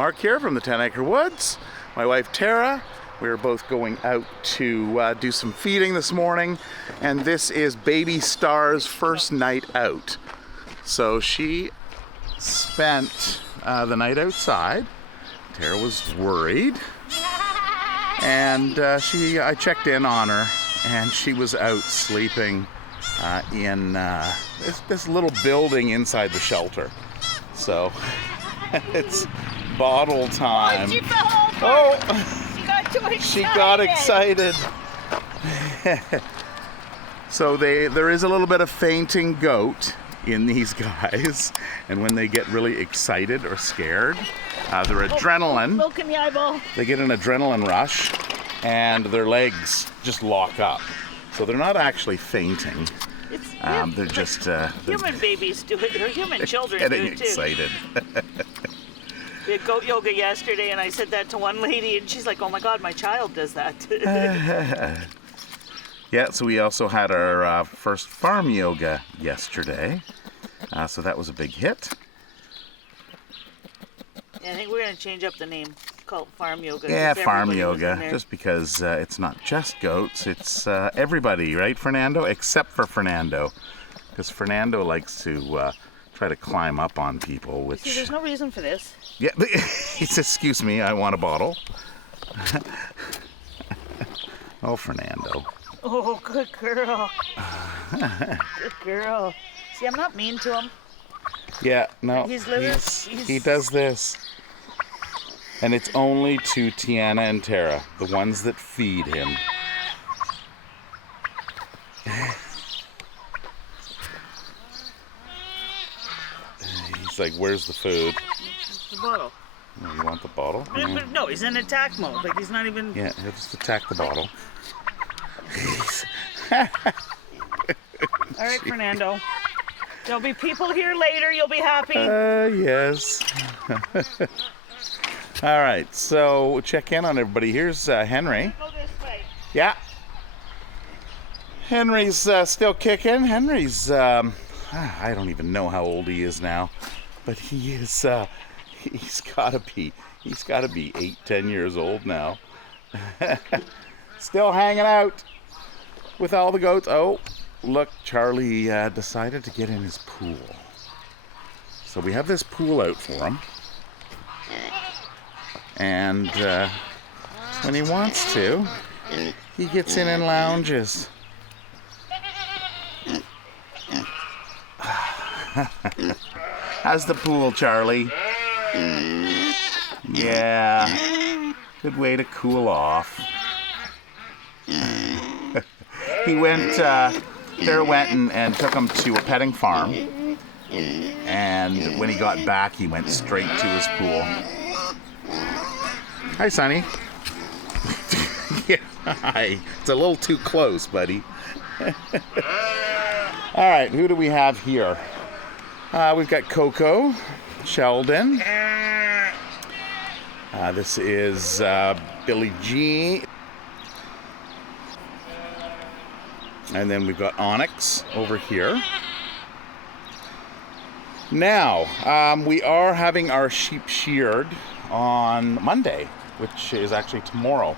Mark here from the 10 Acre Woods. My wife Tara. We're both going out to do some feeding this morning, and this is baby Star's first night out. So she spent the night outside. Tara was worried, and I checked in on her, and she was out sleeping in this little building inside the shelter. So it's bottle time. Oh, she fell over. Oh! She got too excited. She got excited. So there is a little bit of fainting goat in these guys, and when they get really excited or scared, their adrenaline, milk in the eyeball. They get an adrenaline rush, and their legs just lock up. So they're not actually fainting. They're just human babies do it, or human children getting do it too. excited. We had goat yoga yesterday, and I said that to one lady, and she's like, "Oh my God, my child does that." Yeah, so we also had our first farm yoga yesterday, so that was a big hit. Yeah, I think we're gonna change up the name, call it farm yoga. Yeah, farm yoga, just because it's not just goats, it's everybody, right, Fernando? Except for Fernando, because Fernando likes to try to climb up on people, which... See, there's no reason for this. Yeah, he says, "Excuse me, I want a bottle." Oh, Fernando. Oh, good girl. Good girl. See, I'm not mean to him. Yeah, no, he does this. And it's only to Tiana and Tara, the ones that feed him. He's like, "Where's the food?" The bottle. Oh, you want the bottle? No, he's in attack mode. Like, he's not even... Yeah, he'll just attack the bottle. All right, Fernando. There'll be people here later. You'll be happy. Yes. All right, so we'll check in on everybody. Here's Henry. Go this way. Yeah. Henry's still kicking. Henry's, I don't even know how old he is now, but he is, he's gotta be 8, 10 years old now. Still hanging out with all the goats. Oh, look, Charlie decided to get in his pool. So we have this pool out for him. And when he wants to, he gets in and lounges. How's the pool, Charlie? Yeah, good way to cool off. He went, Tara went and took him to a petting farm, and when he got back, he went straight to his pool. Hi, Sonny. Yeah, hi. It's a little too close, buddy. All right, who do we have here? We've got Coco, Sheldon. This is Billy G. And then we've got Onyx over here. Now, we are having our sheep sheared on Monday, which is actually tomorrow.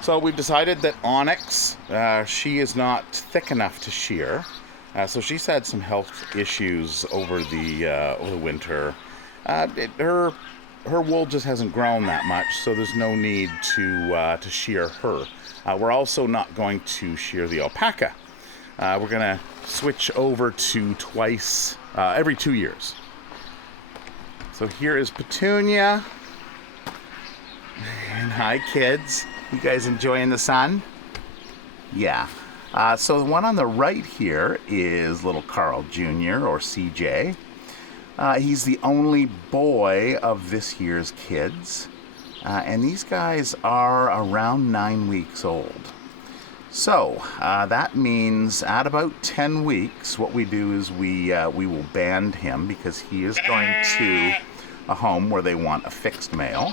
So we've decided that Onyx, she is not thick enough to shear. So she's had some health issues over the winter. Her wool just hasn't grown that much, so there's no need to shear her. We're also not going to shear the alpaca. We're gonna switch over to twice every 2 years. So here is Petunia. And hi, kids. You guys enjoying the sun? Yeah. So the one on the right here is little Carl Jr. or CJ. He's the only boy of this year's kids. And these guys are around 9 weeks old. So that means at about 10 weeks, what we do is we will band him because he is going to a home where they want a fixed male.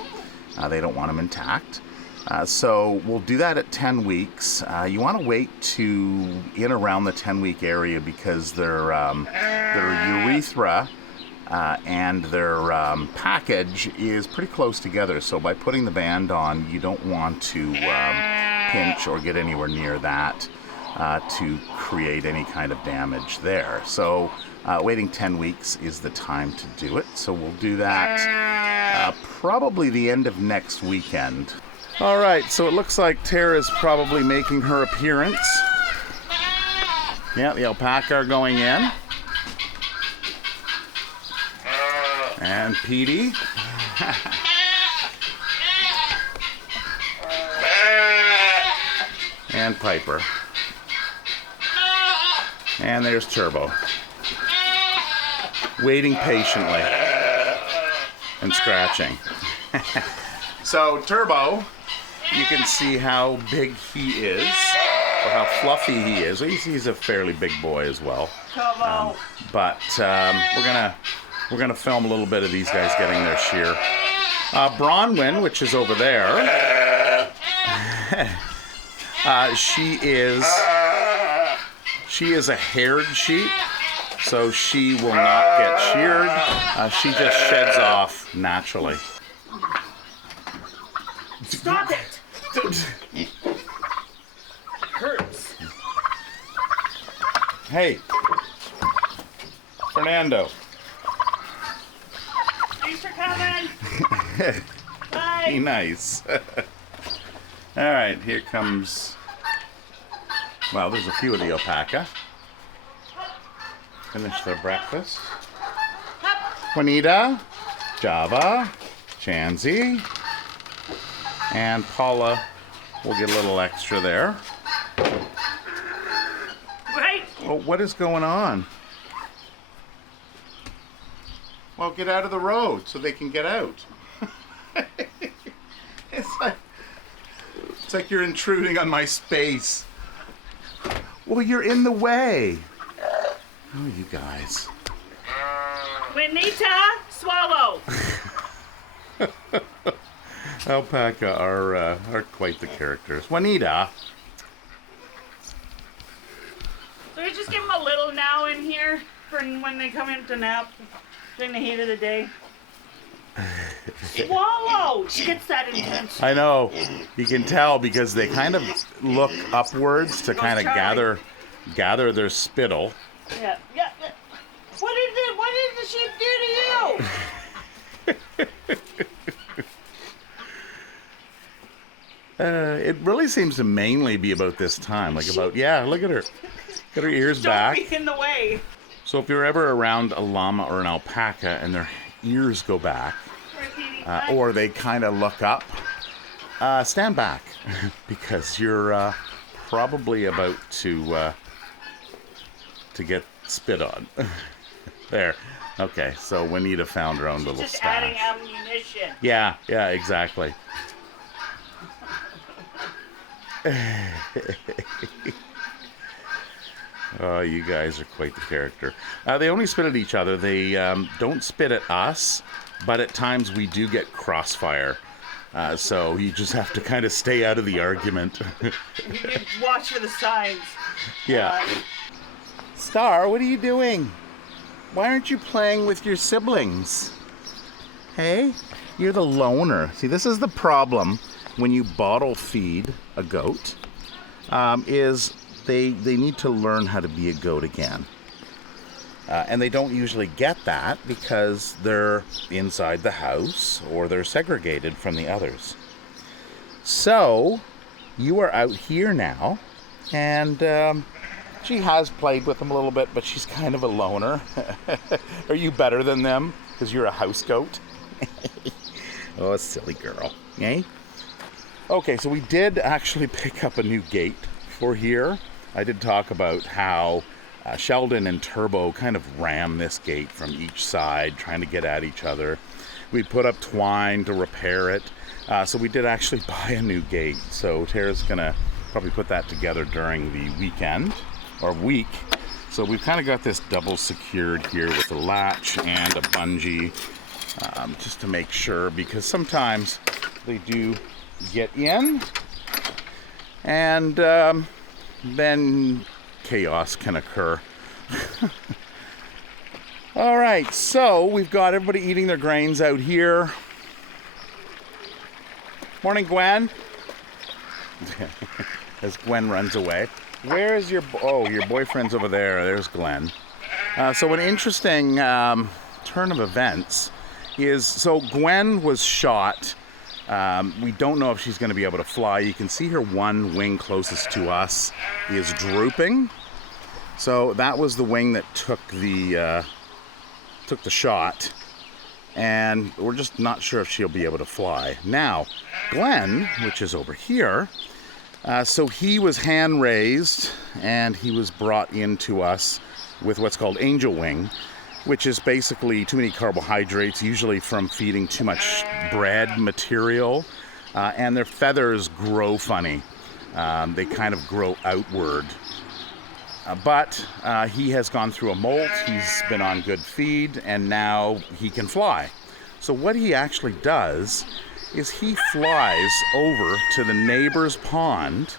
They don't want him intact. So we'll do that at 10 weeks. You want to wait to in around the 10-week area because their urethra and their package is pretty close together. So by putting the band on, you don't want to pinch or get anywhere near that to create any kind of damage there. So waiting 10 weeks is the time to do it. So we'll do that probably the end of next weekend. All right, so it looks like Tara's probably making her appearance. Yeah, the alpaca are going in. And Petey. And Piper. And there's Turbo. Waiting patiently. And scratching. So Turbo, you can see how big he is, or how fluffy he is. He's a fairly big boy as well. But we're gonna film a little bit of these guys getting their shear. Bronwyn, which is over there, she is a haired sheep, so she will not get sheared. She just sheds off naturally. Stop it! It hurts. Hey, Fernando. Thanks for coming. Bye. Be nice. All right, here comes. Well, there's a few of the alpaca. Finish their breakfast. Juanita, Java, Chansey, and Paula will get a little extra there. Right? Oh, what is going on? Well, get out of the road so they can get out. It's like you're intruding on my space. Well, you're in the way. Oh, you guys. Juanita, swallow. Alpaca are quite the characters. Juanita. So we just give them a little now in here for when they come in to nap during the heat of the day. Swallow! She gets that intense. I know. You can tell because they kind of look upwards to kind of gather their spittle. Yeah. What did the sheep do to you? It really seems to mainly be about this time. Look at her. Got her ears back. Don't be in the way. So if you're ever around a llama or an alpaca and their ears go back, or they kind of look up, stand back because you're probably about to get spit on. There. Okay, so Juanita found her own little Just stash. adding ammunition. Yeah, exactly. Oh, you guys are quite the character. They only spit at each other. They don't spit at us, but at times we do get crossfire. So you just have to kind of stay out of the argument. You watch for the signs. Yeah. Star, what are you doing? Why aren't you playing with your siblings? Hey, you're the loner. See, this is the problem when you bottle feed a goat, is they need to learn how to be a goat again. And they don't usually get that because they're inside the house or they're segregated from the others. So, you are out here now, and she has played with them a little bit, but she's kind of a loner. Are you better than them because you're a house goat? Oh, a silly girl, eh? Okay, so we did actually pick up a new gate for here. I did talk about how Sheldon and Turbo kind of ram this gate from each side, trying to get at each other. We put up twine to repair it. So we did actually buy a new gate. So Tara's gonna probably put that together during the weekend or week. So we've kind of got this double secured here with a latch and a bungee, just to make sure, because sometimes they do get in and then chaos can occur. All right, so we've got everybody eating their grains out here. Morning, Gwen. As Gwen runs away. Where is your boyfriend's over there. There's Glenn. So an interesting turn of events is, so Gwen was shot. We don't know if she's going to be able to fly. You can see her one wing closest to us is drooping. So that was the wing that took the shot. And we're just not sure if she'll be able to fly. Now, Glenn, which is over here, so he was hand raised and he was brought into us with what's called angel wing, which is basically too many carbohydrates, usually from feeding too much bread material, and their feathers grow funny. They kind of grow outward. But he has gone through a molt, he's been on good feed, and now he can fly. So what he actually does is he flies over to the neighbor's pond,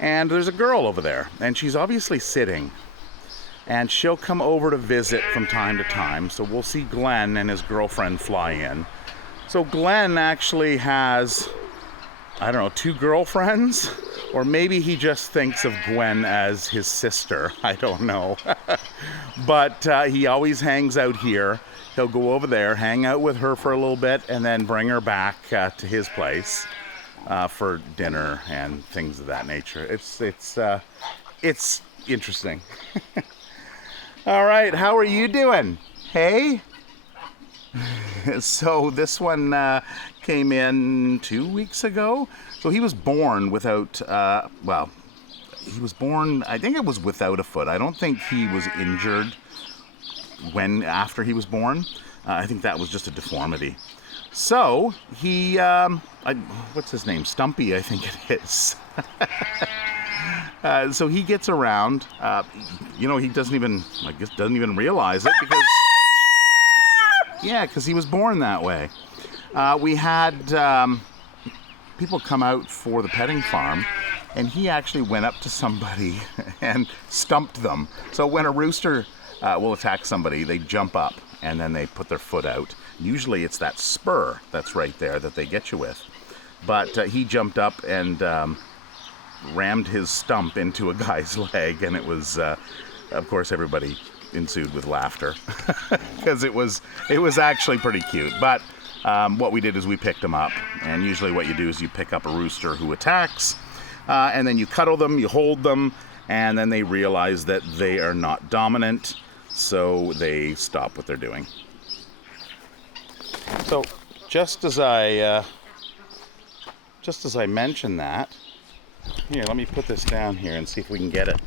and there's a girl over there, and she's obviously sitting. And she'll come over to visit from time to time. So we'll see Glenn and his girlfriend fly in. So Glenn actually has, I don't know, 2 girlfriends? Or maybe he just thinks of Gwen as his sister. I don't know. But he always hangs out here. He'll go over there, hang out with her for a little bit, and then bring her back to his place for dinner and things of that nature. It's interesting. All right, how are you doing? Hey? So this one came in 2 weeks ago. So he was born without, he was born, I think it was without a foot. I don't think he was injured after he was born. I think that was just a deformity. So he, what's his name? Stumpy, I think it is. So he gets around, he doesn't even realize it because he was born that way. We had people come out for the petting farm, and he actually went up to somebody and stumped them. So when a rooster will attack somebody, they jump up and then they put their foot out. Usually it's that spur that's right there that they get you with. But he jumped up and rammed his stump into a guy's leg, and it was, of course, everybody ensued with laughter because it was actually pretty cute. But what we did is we picked him up, and usually what you do is you pick up a rooster who attacks, and then you cuddle them, you hold them, and then they realize that they are not dominant, so they stop what they're doing. So just as I mentioned that, here, let me put this down here and see if we can get it.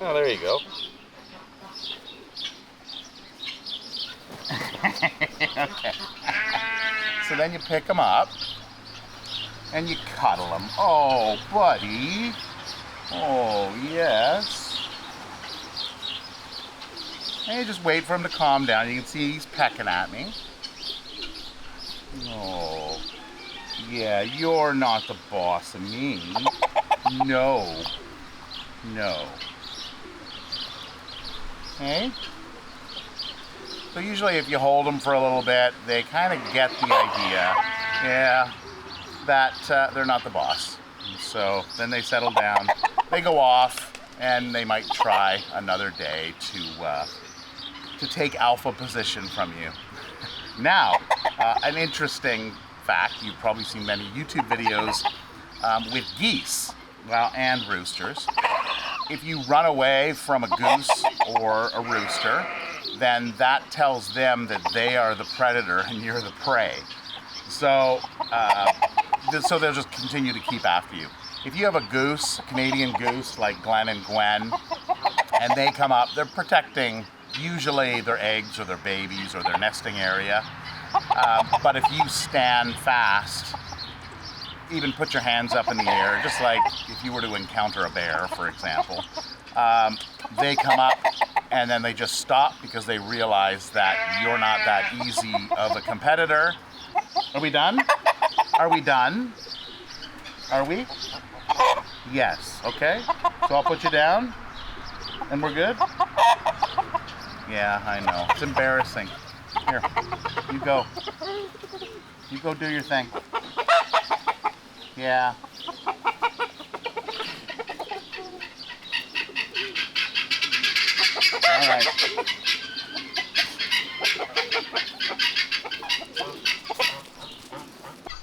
Oh, there you go. Okay. So then you pick them up and you cuddle them. Oh, buddy. Oh, yes. And you just wait for him to calm down. You can see he's pecking at me. Oh, yeah, you're not the boss of me. No. Hey? So usually if you hold them for a little bit, they kind of get the idea, that they're not the boss. So then they settle down, they go off, and they might try another day to take alpha position from you. Now, an interesting fact, you've probably seen many YouTube videos with geese, and roosters. If you run away from a goose or a rooster, then that tells them that they are the predator and you're the prey. So, so they'll just continue to keep after you. If you have a goose, a Canadian goose like Glenn and Gwen, and they come up, they're protecting usually their eggs or their babies or their nesting area. But if you stand fast, even put your hands up in the air, just like if you were to encounter a bear, for example, they come up and then they just stop because they realize that you're not that easy of a competitor. Are we done? Are we done? Are we? Yes. Okay. So I'll put you down, and we're good? Yeah, I know. It's embarrassing. Here, you go. You go do your thing. Yeah. All right.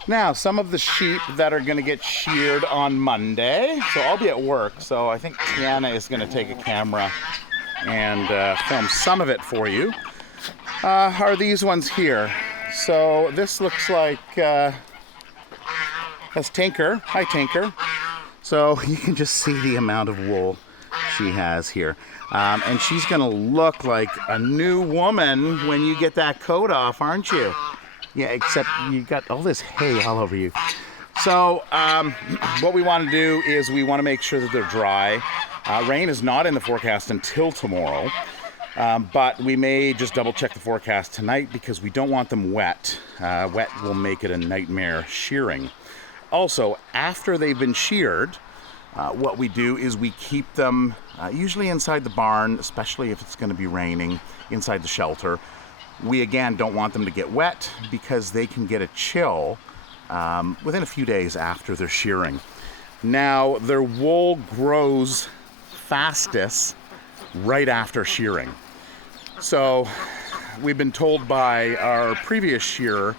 Now, some of the sheep that are going to get sheared on Monday, so I'll be at work, so I think Tiana is going to take a camera and film some of it for you, are these ones here. So this looks like, that's Tinker. Hi, Tinker. So you can just see the amount of wool she has here. And she's going to look like a new woman when you get that coat off, aren't you? Yeah, except you got all this hay all over you. So what we want to do is we want to make sure that they're dry. Rain is not in the forecast until tomorrow, but we may just double check the forecast tonight because we don't want them wet. Wet will make it a nightmare shearing. Also, after they've been sheared, what we do is we keep them usually inside the barn, especially if it's going to be raining, inside the shelter. We again don't want them to get wet because they can get a chill within a few days after they're shearing. Now, their wool grows fastest right after shearing. So we've been told by our previous shearer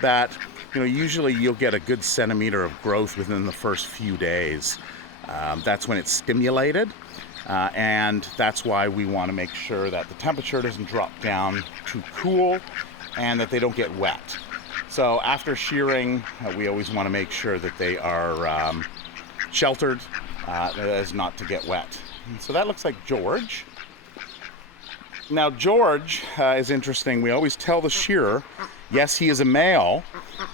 that usually you'll get a good centimeter of growth within the first few days. That's when it's stimulated. And that's why we want to make sure that the temperature doesn't drop down too cool and that they don't get wet. So after shearing, we always want to make sure that they are sheltered as not to get wet. So that looks like George. Now George is interesting. We always tell the shearer, yes, he is a male,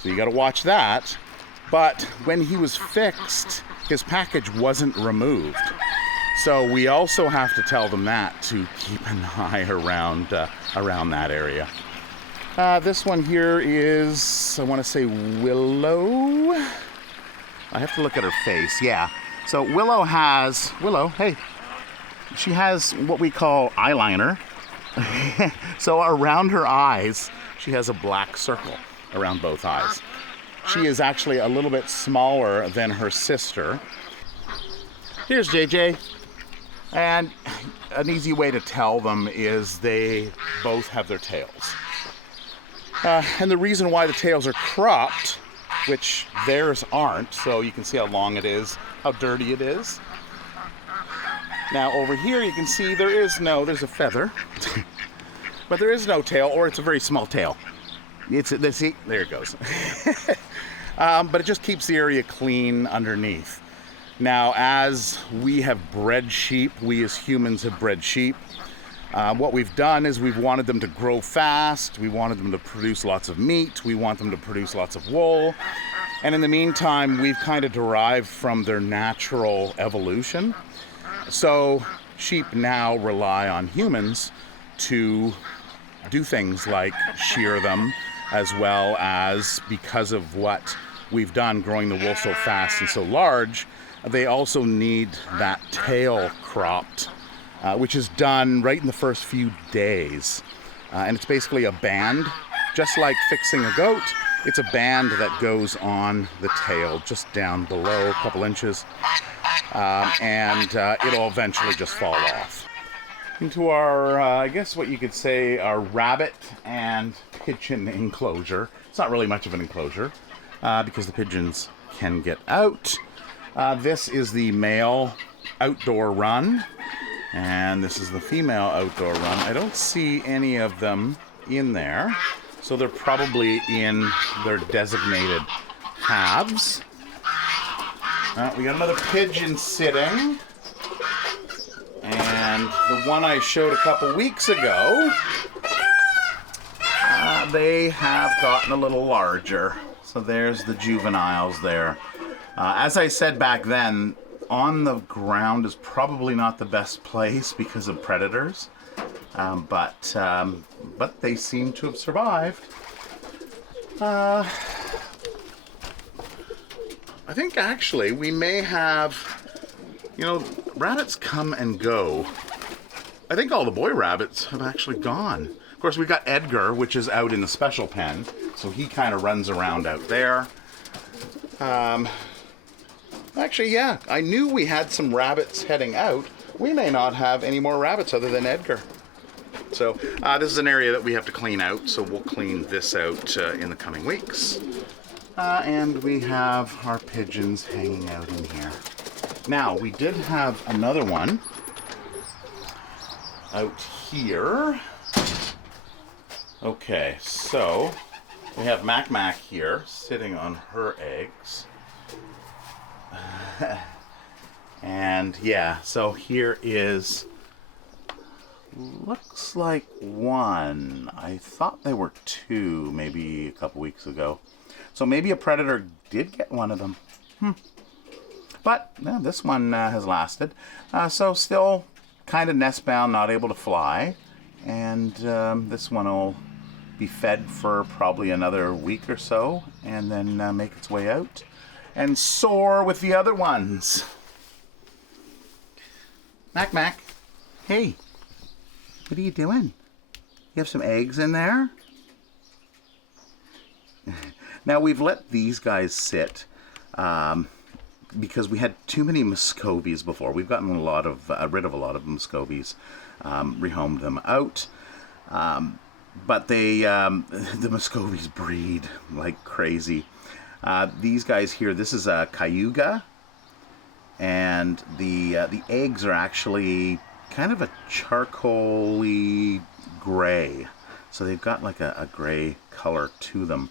so you got to watch that. But when he was fixed, his package wasn't removed. So we also have to tell them that to keep an eye around that area. This one here is, I want to say Willow. I have to look at her face, yeah. So Willow, hey, she has what we call eyeliner. So around her eyes, she has a black circle around both eyes. She is actually a little bit smaller than her sister. Here's JJ. And an easy way to tell them is they both have their tails. And the reason why the tails are cropped, which theirs aren't, so you can see how long it is, how dirty it is. Now over here you can see there's a feather, but there is no tail, or it's a very small tail. See, there it goes. But it just keeps the area clean underneath. Now, as we have bred sheep, we as humans have bred sheep, what we've done is we've wanted them to grow fast, we wanted them to produce lots of meat, we want them to produce lots of wool, and in the meantime, we've kind of derived from their natural evolution. So sheep now rely on humans to do things like shear them, as well as, because of what we've done growing the wool so fast and so large, they also need that tail cropped, which is done right in the first few days. And it's basically a band, just like fixing a goat. It's a band that goes on the tail, just down below a couple inches, and it'll eventually just fall off. Into our, I guess what you could say, our rabbit and pigeon enclosure. It's not really much of an enclosure, because the pigeons can get out. This is the male outdoor run, and this is the female outdoor run. I don't see any of them in there, so they're probably in their designated halves. We got another pigeon sitting, and the one I showed a couple weeks ago, they have gotten a little larger. So there's the juveniles there. As I said back then, on the ground is probably not the best place because of predators, but they seem to have survived. I think actually we may have, you know, rabbits come and go. I think all the boy rabbits have actually gone. Of course, we got Edgar, which is out in the special pen, so he kind of runs around out there. Actually, yeah, I knew we had some rabbits heading out. We may not have any more rabbits other than Edgar. So this is an area that we have to clean out, so we'll clean this out in the coming weeks. And we have our pigeons hanging out in here. Now, we did have another one out here. Okay, so we have Mac here sitting on her eggs. And yeah, so here is, looks like one. I thought there were two maybe a couple weeks ago. So maybe a predator did get one of them. But yeah, this one has lasted. So still kind of nest bound, not able to fly. And this one will be fed for probably another week or so and then make its way out and soar with the other ones. Mac, hey, what are you doing? You have some eggs in there? Now we've let these guys sit because we had too many Muscovies before. We've gotten rid of a lot of Muscovies, rehomed them out. But they, the Muscovies breed like crazy. These guys here, this is a Cayuga, and the eggs are actually kind of a charcoaly gray. So they've got like a gray color to them.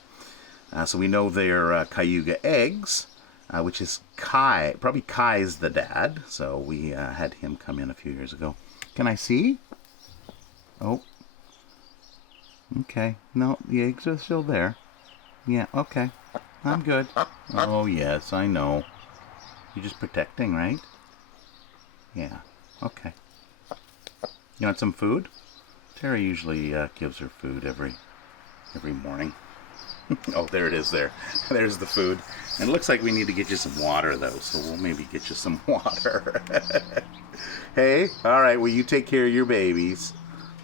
So we know they're Cayuga eggs, which is Kai. Probably Kai's the dad. So we had him come in a few years ago. Can I see? Oh. Okay. No, the eggs are still there. Yeah, okay. I'm good. Oh, yes, I know. You're just protecting, right? Yeah. Okay. You want some food? Terry usually gives her food every morning. Oh, there it is there. There's the food. And it looks like we need to get you some water, though, so we'll maybe get you some water. Hey, all right, well, you take care of your babies.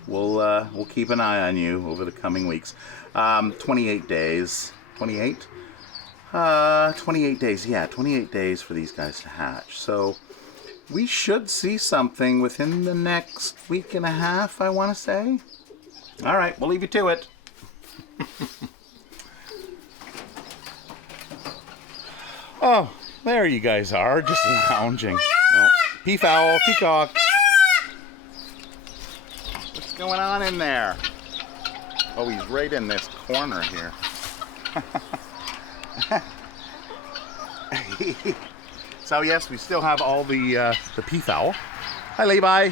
We'll keep an eye on you over the coming weeks. 28 days. 28? 28 days, yeah, 28 days for these guys to hatch. So we should see something within the next week and a half, I want to say. All right, we'll leave you to it. Oh, there you guys are, just lounging. Oh, peafowl, peacock. What's going on in there? Oh, he's right in this corner here. So yes, we still have all the peafowl. Hi, Levi.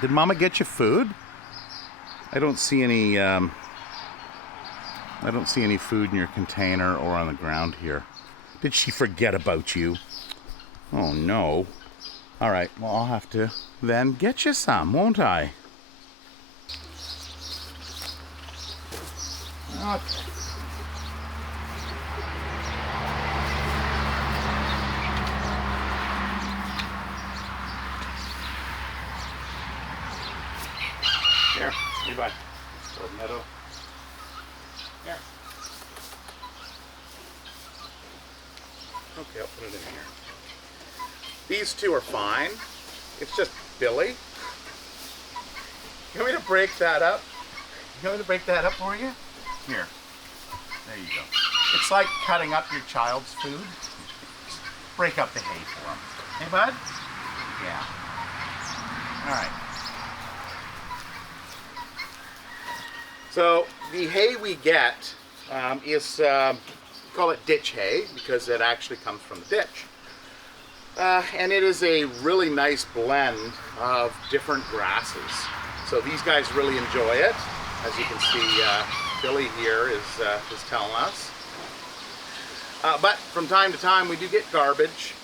Did Mama get you food? I don't see any. I don't see any food in your container or on the ground here. Did she forget about you? Oh no. All right. Well, I'll have to then get you some, won't I? Okay. Here, Levi. Little meadow. Here. Okay, I'll put it in here. These two are fine. It's just Billy. You want me to break that up? You want me to break that up for you? Here. There you go. It's like cutting up your child's food. Break up the hay for him. Hey, bud? Yeah. All right. So the hay we get is, call it ditch hay because it actually comes from the ditch. And it is a really nice blend of different grasses. So these guys really enjoy it. As you can see, Billy here is telling us. But from time to time we do get garbage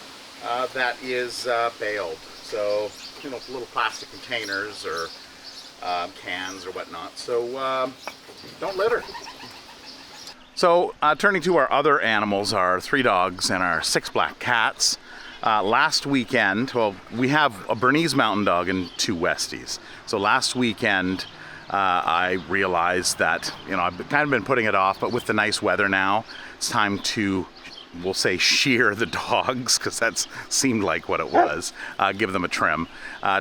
that is baled. So, you know, little plastic containers or cans or whatnot. So don't litter. So turning to our other animals, our 3 dogs and our 6 black cats. Last weekend, well, we have a Bernese Mountain Dog and 2 Westies. So last weekend, I realized that, you know, I've kind of been putting it off, but with the nice weather now, it's time to, we'll say, shear the dogs, because that seemed like what it was. Give them a trim.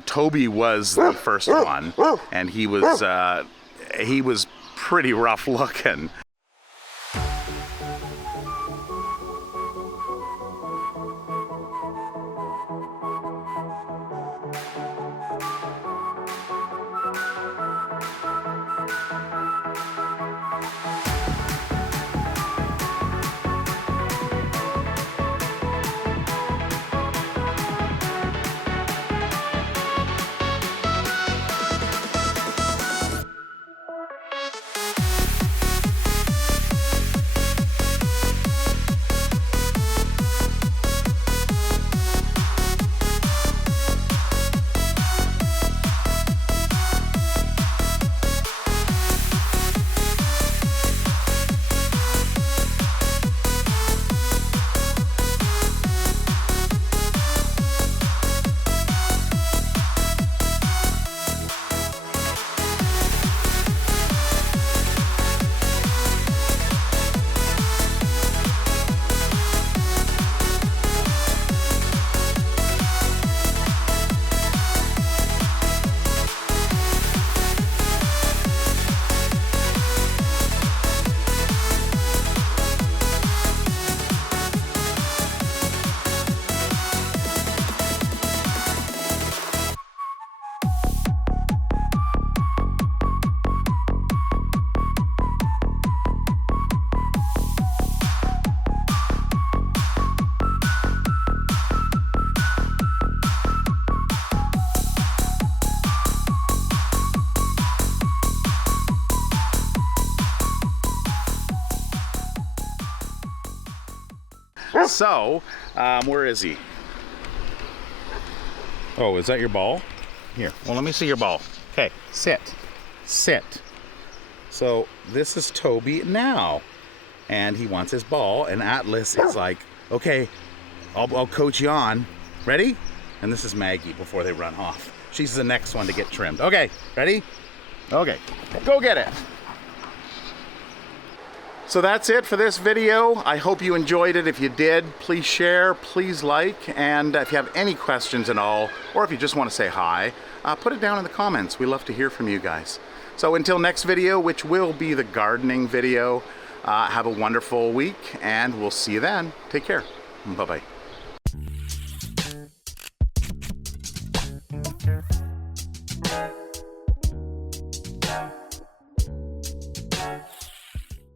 Toby was the first one, and he was pretty rough looking. So, where is he? Oh, is that your ball? Here, well, let me see your ball. Okay, sit. Sit. So, this is Toby now. And he wants his ball, and Atlas is like, okay, I'll coach you on. Ready? And this is Maggie before they run off. She's the next one to get trimmed. Okay, ready? Okay, go get it. So that's it for this video. I hope you enjoyed it. If you did, please share, please like, and if you have any questions at all, or if you just want to say hi, put it down in the comments. We love to hear from you guys. So until next video, which will be the gardening video, have a wonderful week, and we'll see you then. Take care. Bye-bye.